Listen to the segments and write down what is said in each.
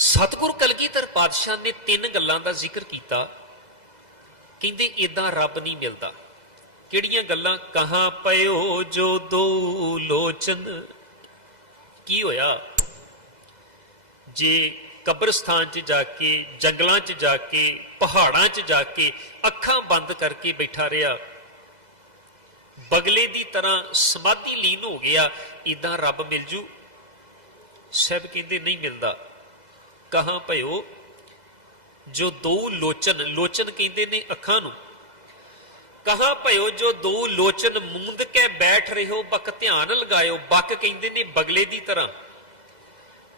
ਸਤਿਗੁਰ ਕਲਗੀਧਰ ਪਾਤਸ਼ਾਹ ਨੇ ਤਿੰਨ ਗੱਲਾਂ ਦਾ ਜ਼ਿਕਰ ਕੀਤਾ। ਕਹਿੰਦੇ ਇਦਾਂ ਰੱਬ ਨਹੀਂ ਮਿਲਦਾ। ਕਿਹੜੀਆਂ ਗੱਲਾਂ? ਕਹਾਂ ਪਇਓ ਜੋ ਦੋ ਲੋਚਨ? ਕੀ ਹੋਇਆ? ਜੇ ਕਬਰਸਤਾਨ 'ਚ ਜਾ ਕੇ, ਜੰਗਲਾਂ 'ਚ ਜਾ ਕੇ, ਪਹਾੜਾਂ 'ਚ ਜਾ ਕੇ ਅੱਖਾਂ ਬੰਦ ਕਰਕੇ ਬੈਠਾ ਰਿਹਾ, ਬਗਲੇ ਦੀ ਤਰ੍ਹਾਂ ਸਮਾਧੀ ਲੀਨ ਹੋ ਗਿਆ ਇਦਾਂ ਰੱਬ ਮਿਲ ਜੂ? ਸਭ ਕਹਿੰਦੇ, ਨਹੀਂ ਮਿਲਦਾ। ਕਹਾਂ ਭਇਓ? ਜੋ ਦੋ ਲੋਚਨ ਲੋਚਨ ਕਹਿੰਦੇ ਨੇ ਅੱਖਾਂ ਨੂੰ। ਕਹਾਂ ਭਇਓ ਜੋ ਦੋ ਲੋਚਨ ਮੂੰਦ ਕੇ ਬੈਠ ਰਹੋ ਬਕ ਧਿਆਨ ਲਗਾਇਓ। ਬਕ ਕਹਿੰਦੇ ਨੇ ਬਗਲੇ ਦੀ ਤਰ੍ਹਾਂ।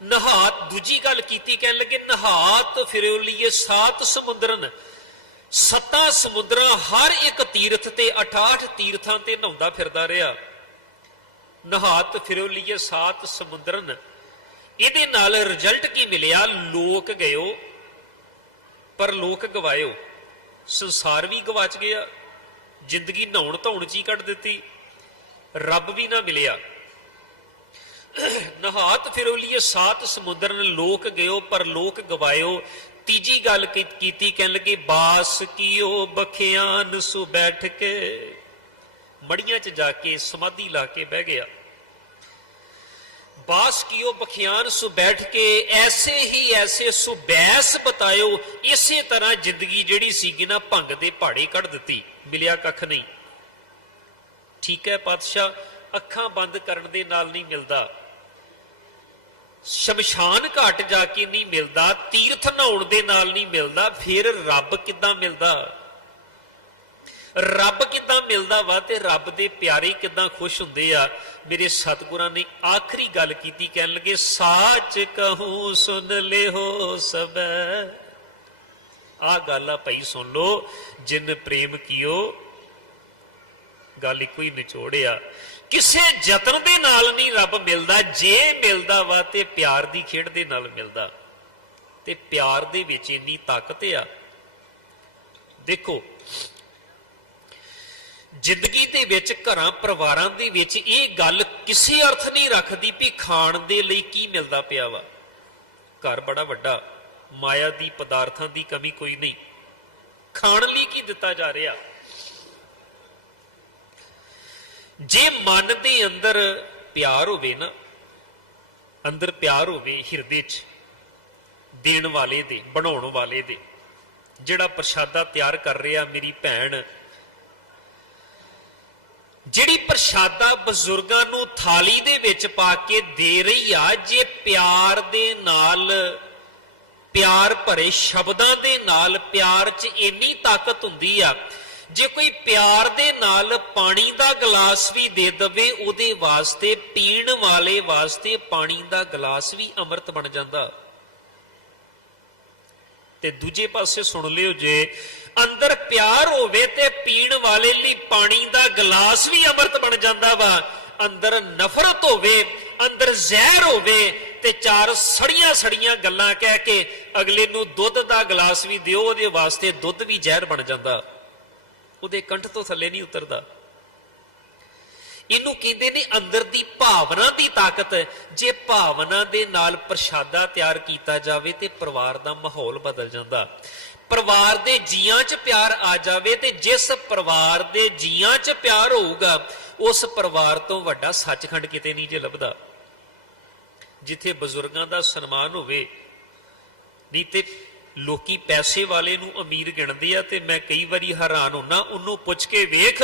ਨਹਾਤ, ਦੂਜੀ ਗੱਲ ਕੀਤੀ ਕਹਿਣ ਲੱਗੇ, ਨਹਾਤ ਫਿਰਿਓ ਲਈਏ ਸਾਤ ਸਮੁੰਦਰਨ। ਸੱਤਾਂ ਸਮੁੰਦਰਾਂ ਹਰ ਇੱਕ ਤੀਰਥ ਤੇ 68 ਤੀਰਥਾਂ ਤੇ ਨਹਾਉਂਦਾ ਫਿਰਦਾ ਰਿਹਾ। ਨਹਾਤ ਫਿਰਿਓ ਲਈਏ ਸਾਤ ਸਮੁੰਦਰਨ। ਇਹਦੇ ਨਾਲ ਰਿਜ਼ਲਟ ਕੀ ਮਿਲਿਆ? ਲੋਕ ਗਇਓ, ਪਰ ਲੋਕ ਗਵਾਇਓ। ਸੰਸਾਰ ਵੀ ਗਵਾਚ ਗਿਆ, ਜ਼ਿੰਦਗੀ ਨਹਾਉਣ ਧੌਣ ਚ ਹੀ ਕੱਢ ਦਿੱਤੀ, ਰੱਬ ਵੀ ਨਾ ਮਿਲਿਆ। ਨਹਾਤ ਫਿਰੋਲੀਏ ਸਾਤ ਸਮੁੰਦਰਨ ਲੋਕ ਗਇਓ, ਪਰ ਲੋਕ ਗਵਾਇਓ। ਤੀਜੀ ਗੱਲ ਕੀਤੀ, ਕਹਿਣ ਲੱਗੇ, ਬਾਸ ਕੀਓ ਬਖਿਆਨ, ਸੁ ਬੈਠ ਕੇ। ਮੜੀਆਂ 'ਚ ਜਾ ਕੇ ਸਮਾਧੀ ਲਾ ਕੇ ਬਹਿ ਗਿਆ। ਬਾਸ ਕੀਓ, ਬਖਿਆਨ ਸੁ ਬੈਠ ਕੇ ਐਸੇ ਹੀ ਐਸੇ ਸੁਬੈਸ ਬਤਾਇਓ, ਇਸੇ ਤਰ੍ਹਾਂ ਜ਼ਿੰਦਗੀ ਜਿਹੜੀ ਸੀਗੀ ਨਾ ਭੰਗ ਦੇ ਪਹਾੜੇ ਕੱਢ ਦਿੱਤੀ, ਮਿਲਿਆ ਕੱਖ ਨਹੀਂ। ਠੀਕ ਹੈ ਪਾਤਸ਼ਾਹ, ਅੱਖਾਂ ਬੰਦ ਕਰਨ ਦੇ ਨਾਲ ਨਹੀਂ ਮਿਲਦਾ। ਸ਼ਮਸ਼ਾਨ ਘਾਟ ਜਾ ਕੇ ਨਹੀਂ ਮਿਲਦਾ, ਤੀਰਥ ਨਹਾਉਣ ਦੇ ਨਾਲ ਨਹੀਂ ਮਿਲਦਾ, ਫਿਰ ਰੱਬ ਕਿੱਦਾਂ ਮਿਲਦਾ? ਰੱਬ ਕਿੱਦਾਂ ਮਿਲਦਾ ਵਾ ਤੇ ਰੱਬ ਦੇ ਪਿਆਰੇ ਕਿੱਦਾਂ ਖੁਸ਼ ਹੁੰਦੇ ਆ? ਮੇਰੇ ਸਤਿਗੁਰਾਂ ਨੇ ਆਖਰੀ ਗੱਲ ਕੀਤੀ, ਕਹਿਣ ਲੱਗੇ, ਸਾਚ ਕਹੂੰ, ਸੁਣ ਲਿਓ ਸਬੈ ਆ ਗੱਲ ਆ ਭਾਈ, ਸੁਣ ਲੋ ਜਿਨ ਪ੍ਰੇਮ ਕੀਓ, ਗੱਲ ਇੱਕੋ ਹੀ ਨਿਚੋੜਿਆ ਕਿਸੇ ਯਤਨ ਦੇ ਨਾਲ ਨਹੀਂ ਰੱਬ ਮਿਲਦਾ, ਜੇ ਮਿਲਦਾ ਵਾ ਤੇ ਪਿਆਰ ਦੀ ਖੇਡ ਦੇ ਨਾਲ ਮਿਲਦਾ। ਤੇ ਪਿਆਰ ਦੇ ਵਿੱਚ ਇੰਨੀ ਤਾਕਤ ਆ। ਦੇਖੋ ਜ਼ਿੰਦਗੀ ਦੇ ਵਿੱਚ ਘਰਾਂ ਪਰਿਵਾਰਾਂ ਦੇ ਵਿੱਚ ਇਹ ਗੱਲ ਕਿਸੇ ਅਰਥ ਨਹੀਂ ਰੱਖਦੀ ਵੀ ਖਾਣ ਦੇ ਲਈ ਕੀ ਮਿਲਦਾ ਪਿਆ ਵਾ। ਘਰ ਬੜਾ ਵੱਡਾ, ਮਾਇਆ ਦੀ ਪਦਾਰਥਾਂ ਦੀ ਕਮੀ ਕੋਈ ਨਹੀਂ। ਖਾਣ ਲਈ ਕੀ ਦਿੱਤਾ ਜਾ ਰਿਹਾ? ਜੇ ਮਨ ਦੇ ਅੰਦਰ ਪਿਆਰ ਹੋਵੇ ਨਾ, ਅੰਦਰ ਪਿਆਰ ਹੋਵੇ ਹਿਰਦੇ 'ਚ, ਦੇਣ ਵਾਲੇ ਦੇ, ਬਣਾਉਣ ਵਾਲੇ ਦੇ, ਜਿਹੜਾ ਪ੍ਰਸ਼ਾਦਾ ਤਿਆਰ ਕਰ ਰਿਹਾ ਮੇਰੀ ਭੈਣ ਜਿਹੜੀ ਪ੍ਰਸ਼ਾਦਾ ਬਜ਼ੁਰਗਾਂ ਨੂੰ ਥਾਲੀ ਦੇ ਵਿੱਚ ਪਾ ਕੇ ਦੇ ਰਹੀ ਆ, ਜੇ ਪਿਆਰ ਦੇ ਨਾਲ, ਪਿਆਰ ਭਰੇ ਸ਼ਬਦਾਂ ਦੇ ਨਾਲ, ਪਿਆਰ 'ਚ ਇੰਨੀ ਤਾਕਤ ਹੁੰਦੀ ਆ, ਜੇ ਕੋਈ ਪਿਆਰ ਦੇ ਨਾਲ ਪਾਣੀ ਦਾ ਗਲਾਸ ਵੀ ਦੇ ਦਵੇ, ਉਹਦੇ ਵਾਸਤੇ, ਪੀਣ ਵਾਲੇ ਵਾਸਤੇ ਪਾਣੀ ਦਾ ਗਲਾਸ ਵੀ ਅੰਮ੍ਰਿਤ ਬਣ ਜਾਂਦਾ। ਤੇ ਦੂਜੇ ਪਾਸੇ ਸੁਣ ਲਿਓ ਜੇ ਅੰਦਰ ਪਿਆਰ ਹੋਵੇ ਤੇ ਪੀਣ ਵਾਲੇ ਲਈ ਪਾਣੀ ਦਾ ਗਲਾਸ ਵੀ ਅੰਮ੍ਰਿਤ ਬਣ ਜਾਂਦਾ ਵਾ। ਅੰਦਰ ਨਫ਼ਰਤ ਹੋਵੇ, ਅੰਦਰ ਜ਼ਹਿਰ ਹੋਵੇ ਤੇ ਚਾਰ ਸੜੀਆਂ ਸੜੀਆਂ ਗੱਲਾਂ ਕਹਿ ਕੇ ਅਗਲੇ ਨੂੰ ਦੁੱਧ ਦਾ ਗਲਾਸ ਵੀ ਦਿਓ, ਉਹਦੇ ਵਾਸਤੇ ਦੁੱਧ ਵੀ ਜ਼ਹਿਰ ਬਣ ਜਾਂਦਾ। ਉਹਦੇ ਕੰਠ ਤੋਂ ਥੱਲੇ ਨਹੀਂ ਉਤਰਦਾ। ਇਹਨੂੰ ਕਹਿੰਦੇ ਨੇ ਅੰਦਰ ਦੀ ਭਾਵਨਾ ਦੀ ਤਾਕਤ। ਜੇ ਭਾਵਨਾ ਦੇ ਨਾਲ ਪ੍ਰਸ਼ਾਦਾ ਤਿਆਰ ਕੀਤਾ ਜਾਵੇ ਤੇ ਪਰਿਵਾਰ ਦਾ ਮਾਹੌਲ ਬਦਲ ਜਾਂਦਾ। ਪਰਿਵਾਰ ਦੇ ਜੀਆਂ 'ਚ ਪਿਆਰ ਆ ਜਾਵੇ ਤੇ ਜਿਸ ਪਰਿਵਾਰ ਦੇ ਜੀਆਂ 'ਚ ਪਿਆਰ ਹੋਊਗਾ, ਉਸ ਪਰਿਵਾਰ ਤੋਂ ਵੱਡਾ ਸੱਚਖੰਡ ਕਿਤੇ ਨਹੀਂ ਜੇ ਲੱਭਦਾ। ਜਿੱਥੇ ਬਜ਼ੁਰਗਾਂ ਦਾ ਸਨਮਾਨ ਹੋਵੇ, ਨਹੀਂ ਤੇ ਲੋਕੀ ਪੈਸੇ ਵਾਲੇ ਨੂੰ ਅਮੀਰ ਗਿਣਦੇ ਆ ਤੇ ਮੈਂ ਕਈ ਵਾਰੀ ਹੈਰਾਨ ਹੁੰਨਾ, ਉਹਨੂੰ ਪੁੱਛ ਕੇ ਵੇਖ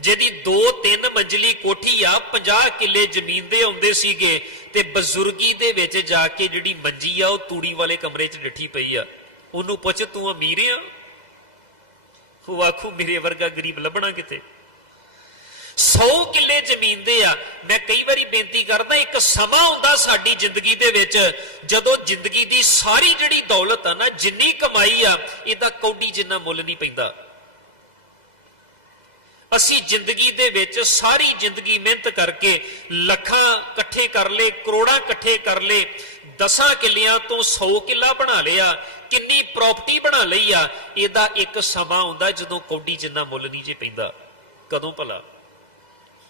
ਜਿਹਦੀ 2-3 ਮੰਜ਼ਲੀ ਕੋਠੀ ਆ 50 ਕਿੱਲੇ ਜ਼ਮੀਨ ਦੇ ਆਉਂਦੇ ਸੀਗੇ ਤੇ ਬਜ਼ੁਰਗੀ ਦੇ ਵਿੱਚ ਜਾ ਕੇ ਜਿਹੜੀ ਮੰਜੀ ਆ, ਉਹ ਤੂੜੀ ਵਾਲੇ ਕਮਰੇ 'ਚ ਡਿੱਠੀ ਪਈ ਆ। ਉਹਨੂੰ ਪੁੱਛ, ਤੂੰ ਅਮੀਰ ਆ? ਉਹ ਆਖੂ, ਮੇਰੇ ਵਰਗਾ ਗਰੀਬ ਲੱਭਣਾ ਕਿਤੇ 100 ਕਿੱਲੇ ਜ਼ਮੀਨ ਦੇ ਆ। ਮੈਂ ਕਈ ਵਾਰੀ ਬੇਨਤੀ ਕਰਦਾ, ਇੱਕ ਸਮਾਂ ਹੁੰਦਾ ਸਾਡੀ ਜ਼ਿੰਦਗੀ ਦੇ ਵਿੱਚ, ਜਦੋਂ ਜ਼ਿੰਦਗੀ ਦੀ ਸਾਰੀ ਜਿਹੜੀ ਦੌਲਤ ਆ ਨਾ, ਜਿੰਨੀ ਕਮਾਈ ਆ, ਇਹਦਾ ਕੌਡੀ ਜਿੰਨਾ ਮੁੱਲ ਨਹੀਂ ਪੈਂਦਾ। ਅਸੀਂ ਜ਼ਿੰਦਗੀ ਦੇ ਵਿੱਚ ਸਾਰੀ ਜ਼ਿੰਦਗੀ ਮਿਹਨਤ ਕਰਕੇ ਲੱਖਾਂ ਇਕੱਠੇ ਕਰ ਲਏ, ਕਰੋੜਾਂ ਇਕੱਠੇ ਕਰ ਲਏ, ਦਸਾਂ ਕਿੱਲਿਆਂ ਤੋਂ 100 ਕਿੱਲਾ ਬਣਾ ਲਿਆ, ਕਿੰਨੀ ਪ੍ਰਾਪਰਟੀ ਬਣਾ ਲਈ ਆ, ਇਹਦਾ ਇੱਕ ਸਮਾਂ ਆਉਂਦਾ ਜਦੋਂ ਕੌਡੀ ਜਿੰਨਾ ਮੁੱਲ ਨਹੀਂ ਜੇ ਪੈਂਦਾ। ਕਦੋਂ ਭਲਾ?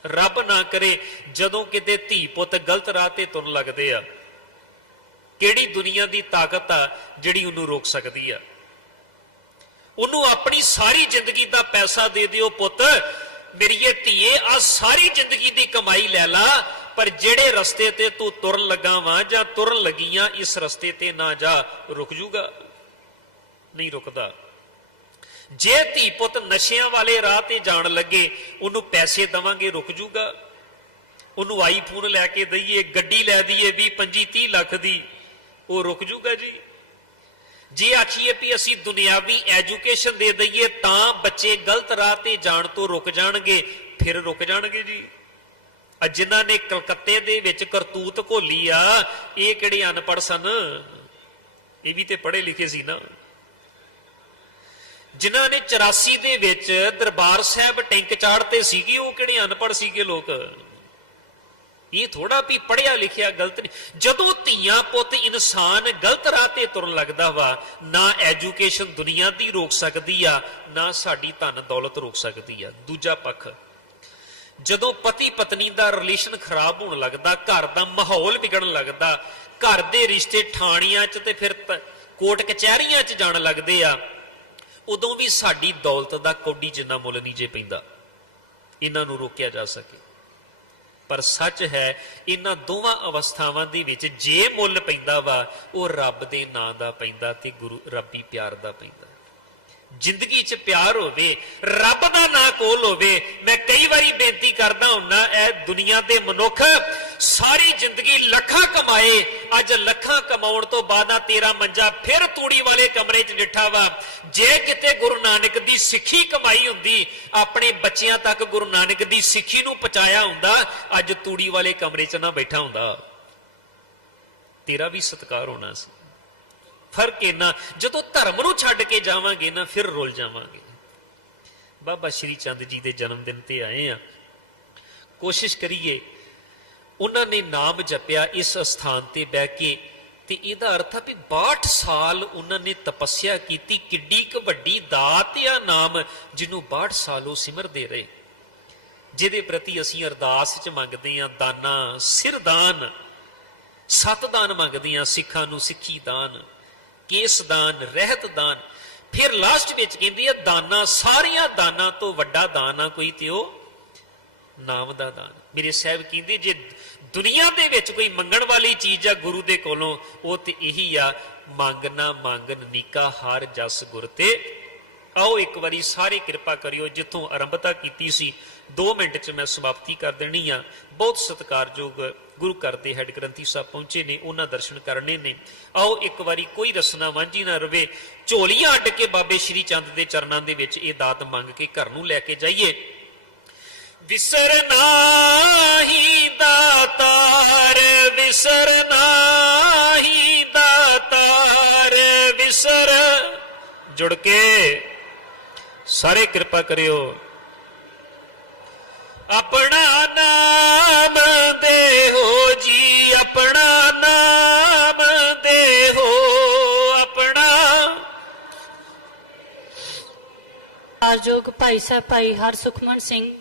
ਰੱਬ ਨਾ ਕਰੇ ਜਦੋਂ ਕਿਤੇ ਧੀ ਪੁੱਤ ਗਲਤ ਰਾਹ ਤੇ ਤੁਰਨ ਲੱਗਦੇ ਆ। ਕਿਹੜੀ ਦੁਨੀਆ ਦੀ ਤਾਕਤ ਆ ਜਿਹੜੀ ਉਹਨੂੰ ਰੋਕ ਸਕਦੀ ਆ? ਉਹਨੂੰ ਆਪਣੀ ਸਾਰੀ ਜ਼ਿੰਦਗੀ ਦਾ ਪੈਸਾ ਦੇ ਦਿਓ ਪੁੱਤ। ਮੇਰੀਏ ਧੀਏ ਆ ਸਾਰੀ ਜ਼ਿੰਦਗੀ ਦੀ ਕਮਾਈ ਲੈ ਲਾ, ਪਰ ਜਿਹੜੇ ਰਸਤੇ ਤੇ ਤੂੰ ਤੁਰਨ ਲੱਗਾ ਵਾਂ ਜਾਂ ਤੁਰਨ ਲੱਗੀਆਂ, ਇਸ ਰਸਤੇ ਤੇ ਨਾ ਜਾ। ਰੁਕ ਜੂਗਾ? ਨਹੀਂ ਰੁਕਦਾ। ਜੇ ਧੀ ਪੁੱਤ ਨਸ਼ਿਆਂ ਵਾਲੇ ਰਾਹ ਤੇ ਜਾਣ ਲੱਗੇ, ਉਹਨੂੰ ਪੈਸੇ ਦਵਾਂਗੇ, ਰੁਕ ਜੂਗਾ? ਉਹਨੂੰ ਆਈਫੋਨ ਲੈ ਕੇ ਦਈਏ, ਗੱਡੀ ਲੈ ਦਈਏ 20 25 30 ਲੱਖ ਦੀ, ਉਹ ਰੁਕ ਜੂਗਾ ਜੀ? ਜੇ ਆਖੀਏ ਵੀ ਅਸੀਂ ਦੁਨਿਆਵੀ ਐਜੂਕੇਸ਼ਨ ਦੇ ਦਈਏ, ਤਾਂ ਬੱਚੇ ਗਲਤ ਰਾਹ ਤੇ ਜਾਣ ਤੋਂ ਰੁਕ ਜਾਣਗੇ। ਫਿਰ ਰੁਕ ਜਾਣਗੇ ਜੀ। ਆ ਜਿਨ੍ਹਾਂ ਨੇ ਕਲਕੱਤੇ ਦੇ ਵਿੱਚ ਕਰਤੂਤ ਘੋਲੀ ਆ, ਇਹ ਕਿਹੜੇ ਅਨਪੜ੍ਹ ਸਨ? ਇਹ ਵੀ ਤੇ ਪੜ੍ਹੇ ਲਿਖੇ ਸੀ ਨਾ। ਜਿਨ੍ਹਾਂ ਨੇ 84 ਦੇ ਵਿੱਚ ਦਰਬਾਰ ਸਾਹਿਬ ਟੈਂਕ ਚਾੜਤੇ ਸੀਗੇ, ਉਹ ਕਿਹੜੇ ਅਨਪੜ੍ਹ ਸੀਗੇ ਲੋਕ? ਇਹ ਥੋੜਾ ਵੀ ਪੜਿਆ ਲਿਖਿਆ ਗਲਤ ਨਹੀਂ। ਜਦੋਂ ਧੀਆਂ ਪੁੱਤ ਇਨਸਾਨ ਗਲਤ ਰਾਹ ਤੇ ਤੁਰਨ ਲੱਗਦਾ ਵਾ, ਨਾ ਐਜੂਕੇਸ਼ਨ ਦੁਨੀਆ ਦੀ ਰੋਕ ਸਕਦੀ ਆ, ਨਾ ਸਾਡੀ ਧਨ ਦੌਲਤ ਰੋਕ ਸਕਦੀ ਆ। ਦੂਜਾ ਪੱਖ, ਜਦੋਂ ਪਤੀ ਪਤਨੀ ਦਾ ਰਿਲੇਸ਼ਨ ਖਰਾਬ ਹੋਣ ਲੱਗਦਾ, ਘਰ ਦਾ ਮਾਹੌਲ ਵਿਗੜਨ ਲੱਗਦਾ, ਘਰ ਦੇ ਰਿਸ਼ਤੇ ਠਾਣੀਆਂ 'ਚ ਤੇ ਫਿਰ ਕੋਰਟ ਕਚਹਿਰੀਆਂ 'ਚ ਜਾਣ ਲੱਗਦੇ ਆ, ਉਦੋਂ ਵੀ ਸਾਡੀ ਦੌਲਤ ਦਾ ਕੌਡੀ ਜਿੰਨਾ ਮੁੱਲ ਨਹੀਂ ਜੇ ਪੈਂਦਾ। ਇਹਨਾਂ ਨੂੰ ਰੋਕਿਆ ਜਾ ਸਕੇ। ਪਰ ਸੱਚ ਹੈ, ਇਹਨਾਂ ਦੋਵਾਂ ਅਵਸਥਾਵਾਂ ਦੇ ਵਿੱਚ ਜੇ ਮੁੱਲ ਪੈਂਦਾ ਵਾ, ਉਹ ਰੱਬ ਦੇ ਨਾਂ ਦਾ ਪੈਂਦਾ ਤੇ ਗੁਰੂ, ਰੱਬੀ ਪਿਆਰ ਦਾ ਪੈਂਦਾ। ਜ਼ਿੰਦਗੀ 'ਚ ਪਿਆਰ ਹੋਵੇ, ਰੱਬ ਦਾ ਨਾਂ ਕੋਲ ਹੋਵੇ, ਮੈਂ ਕਈ ਵਾਰੀ ਬੇਨਤੀ ਕਰਦਾ ਹੁੰਨਾ, ਇਹ ਦੁਨੀਆ ਦੇ ਮਨੁੱਖ ਸਾਰੀ ਜ਼ਿੰਦਗੀ ਲੱਖਾਂ ਕਮਾਏ, ਅੱਜ ਲੱਖਾਂ ਕਮਾਉਣ ਤੋਂ ਬਾਅਦ ਨਾ ਤੇਰਾ ਮੰਜਾ ਫਿਰ ਤੂੜੀ ਵਾਲੇ ਕਮਰੇ 'ਚ ਡਿੱਠਾ ਵਾ। ਜੇ ਕਿਤੇ ਗੁਰੂ ਨਾਨਕ ਦੀ ਸਿੱਖੀ ਕਮਾਈ ਹੁੰਦੀ, ਆਪਣੇ ਬੱਚਿਆਂ ਤੱਕ ਗੁਰੂ ਨਾਨਕ ਦੀ ਸਿੱਖੀ ਨੂੰ ਪਹੁੰਚਾਇਆ ਹੁੰਦਾ, ਅੱਜ ਤੂੜੀ ਵਾਲੇ ਕਮਰੇ 'ਚ ਨਾ ਬੈਠਾ ਹੁੰਦਾ। ਤੇਰਾ ਵੀ ਸਤਿਕਾਰ ਹੋਣਾ ਸੀ। ਫ਼ਰਕ ਇਹਨਾਂ ਜਦੋਂ ਧਰਮ ਨੂੰ ਛੱਡ ਕੇ ਜਾਵਾਂਗੇ ਨਾ, ਫਿਰ ਰੁੱਲ ਜਾਵਾਂਗੇ। ਬਾਬਾ ਸ਼੍ਰੀ ਚੰਦ ਜੀ ਦੇ ਜਨਮ ਦਿਨ ਤੇ ਆਏ ਆ। ਕੋਸ਼ਿਸ਼ ਕਰੀਏ, ਉਹਨਾਂ ਨੇ ਨਾਮ ਜਪਿਆ ਇਸ ਸਥਾਨ ਤੇ ਬਹਿ ਕੇ, ਤੇ ਇਹਦਾ ਅਰਥ ਆ ਵੀ 62 ਸਾਲ ਉਹਨਾਂ ਨੇ ਤਪੱਸਿਆ ਕੀਤੀ, ਕਿੱਡੀ ਕੁ ਵੱਡੀ ਦਾਤ ਆ ਨਾਮ, ਜਿਹਨੂੰ 62 ਸਾਲ ਉਹ ਸਿਮਰਦੇ ਰਹੇ। ਜਿਹਦੇ ਪ੍ਰਤੀ ਅਸੀਂ ਅਰਦਾਸ ਚ ਮੰਗਦੇ ਆ ਦਾਨਾ, ਸਿਰਦਾਨ, ਸਤਦਾਨ ਮੰਗਦੇ ਆ ਸਿੱਖਾਂ ਨੂੰ ਸਿੱਖੀ ਦਾਨ। ਕੇਸ ਦਾਨ, ਰਹਿਤ ਦਾਨ। ਫਿਰ ਲਾਸਟ ਵਿੱਚ ਕਹਿੰਦੀ ਆ ਦਾਨਾ, ਸਾਰੀਆਂ ਦਾਨਾਂ ਤੋਂ ਵੱਡਾ ਦਾਨ ਆ ਕੋਈ ਤੇ ਉਹ ਨਾਮ ਦਾ ਦਾਨ। ਮੇਰੇ ਸਾਹਿਬ ਕਹਿੰਦੇ, ਜੇ ਦੁਨੀਆ ਦੇ ਵਿੱਚ ਕੋਈ ਮੰਗਣ ਵਾਲੀ ਚੀਜ਼ ਆ ਗੁਰੂ ਦੇ ਕੋਲੋਂ, ਉਹ ਤੇ ਇਹੀ ਆ, ਮੰਗਣਾ ਮੰਗਨ ਨੀਕਾ, ਹਾਰ ਜਸ ਗੁਰ ਤੇ ਆਓ ਇੱਕ ਵਾਰੀ ਸਾਰੇ ਕਿਰਪਾ ਕਰਿਓ, ਜਿੱਥੋਂ ਆਰੰਭਤਾ ਕੀਤੀ ਸੀ 2 ਮਿੰਟ ਚ ਮੈਂ ਸਮਾਪਤੀ ਕਰ ਦੇਣੀ ਆ। ਬਹੁਤ ਸਤਿਕਾਰਯੋਗ ਗੁਰੂ ਘਰ ਦੇ ਹੈੱਡ ਗ੍ਰੰਥੀ ਸਾਹਿਬ ਪਹੁੰਚੇ ਨੇ, ਉਹਨਾਂ ਦਰਸ਼ਨ ਕਰਨੇ ਨੇ। ਆਓ ਇੱਕ ਵਾਰੀ ਕੋਈ ਰਸਨਾ ਵਾਂਝੀ ਨਾ ਰਵੇ। ਝੋਲੀਆਂ ਅੱਡ ਕੇ ਬਾਬੇ ਸ਼੍ਰੀ ਚੰਦ ਦੇ ਚਰਨਾਂ ਦੇ ਵਿੱਚ ਇਹ ਦਾਤ ਮੰਗ ਕੇ ਘਰ ਨੂੰ ਲੈ ਕੇ ਜਾਈਏ। ਵਿਸਰਨਾ ਹੀ ਦਾਤਾਰ ਵਿਸਰਨਾ ਹੀ ਦਾਤਾਰ ਵਿਸਰ ਜੁੜ ਕੇ ਸਾਰੇ ਕਿਰਪਾ ਕਰਿਓ। ਆਪਣਾ ਨਾਮ ਦੇਹੋ ਜੀ, ਆਪਣਾ ਨਾਮ ਦੇਹੋ ਆਪਣਾ। ਆਰਜੋਗ ਭਾਈ ਸਾਹਿਬ, ਭਾਈ ਹਰ ਸੁਖਮਨ ਸਿੰਘ।